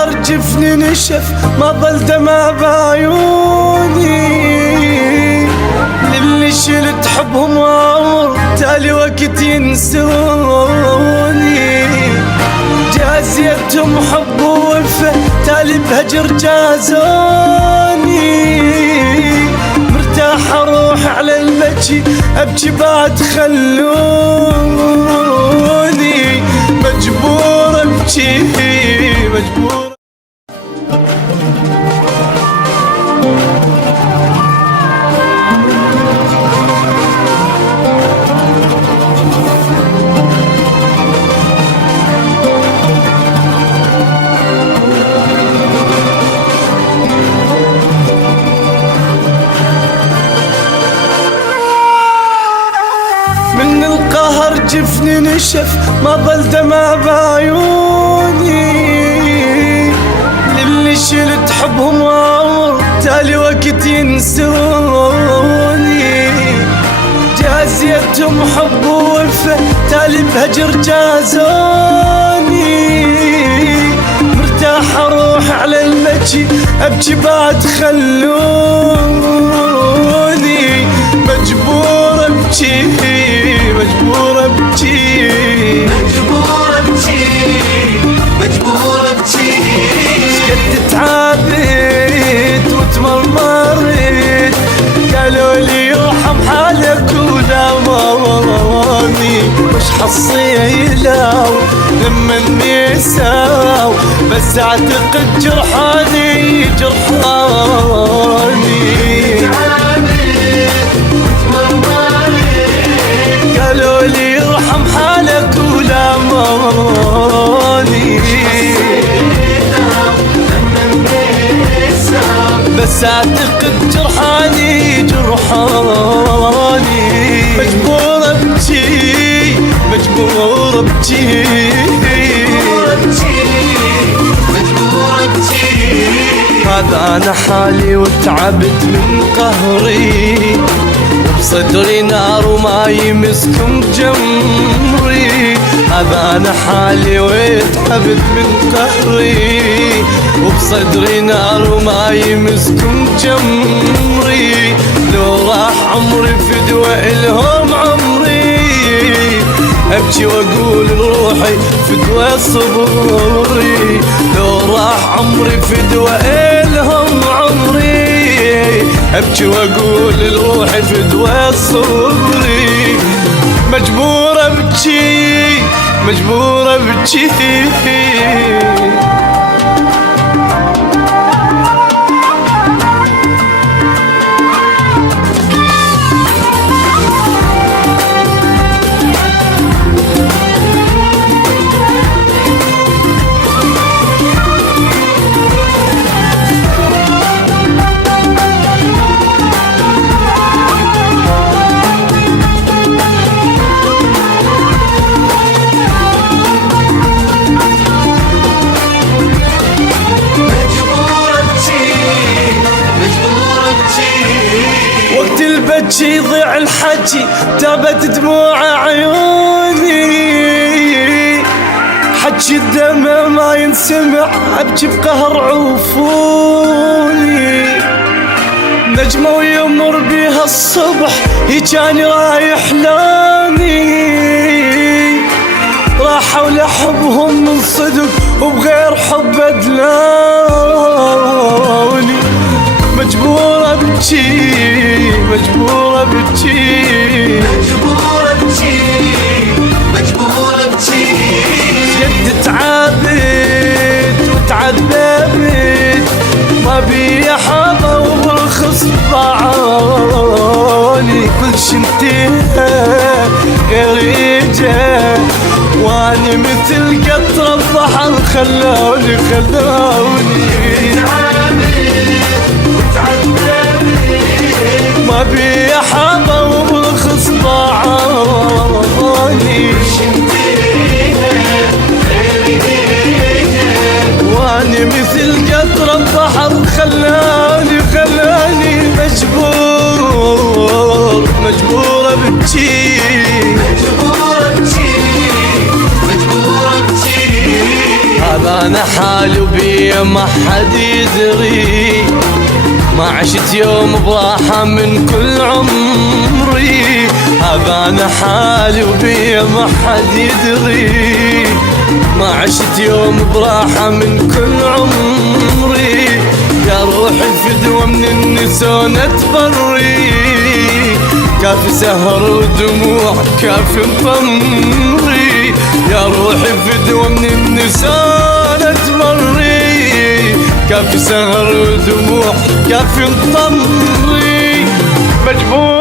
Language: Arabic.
القهر جفني نشف ما ظل دمع بعيوني، للي شلت حبهم وعمر تالي وقت ينسوني، جازيتهم حب ووفا تالي بهجر جازوني، مرتاح اروح على المجي ابكي بعد خلوني، مجبور ابكي مجبور. من القهر جفني نشف ما ظل دمع بعيوني، للي شلت حبهم وعمر تالي وقت ينسوني، جازيتهم حب ووفا تالي بهجر جازوني، مرتاح اروح على المجي ابكي بعد خلوني، مجبور ابكي مجبور ابكي مجبور ابكي مجبور ابكي. شقد تعبت وتمرمرت قالوا لي يرحم حالك وداواني، مش حصيلة لما النساو بس اعتقد جرحاني جرحاني، قالوا لي يرحم حالك ولاماني، بس اعتقد جرحاني جرحاني، مجبور ابكي مجبور ابكي مجبور ابكي. هذا انا حالي وتعبت من قهري، وبصدري نار وما يمسكم جمري، هذا انا حالي وتعبت من قهري، وبصدري نار وما يمسكم جمري، لو راح عمري فدوى الهم عمري، ابكي واقول لروحي فدوى صبري، لو راح عمري فدوى الهم عمري، ابكي واقول لروحي فدوى صبري، مجبور ابكي مجبور ابكي. وقت البكي يضيع الحكي تابت دموع عيوني، حكي الدمع ما ينسمع ابكي بقهر عفوني، نجمة ويمر بيها الصبح هي كان رايح لاني، راحوا لحبهم من صدق وبغير حب ادلاني، مجبور ابكي مجبور ابكي مجبور ابكي مجبور ابكي. جد تعبت وتعذبت ما بي حظى وبرخص بعاني، كل شي انتهى غير اجا، واني مثل قطر البحر خلوني ما بي حظى وبرخص بعاني، واني مثل قطر البحر خلاني مجبور ابكي مجبور ابكي مجبور ابكي. هذا انا أنا حالي بيا ما حد يدري، ما عشت يوم براحة من كل عمري. هذا أنا حالي وبيا ما حد يدري، ما عشت يوم براحة من كل عمري. يا روحي فدوة من النسونة تبري، كافي سهر ودموع كافي طمري. يا روحي فدوة من النسونة تبري، كافي سهر ودموع كافي طمري. مجبور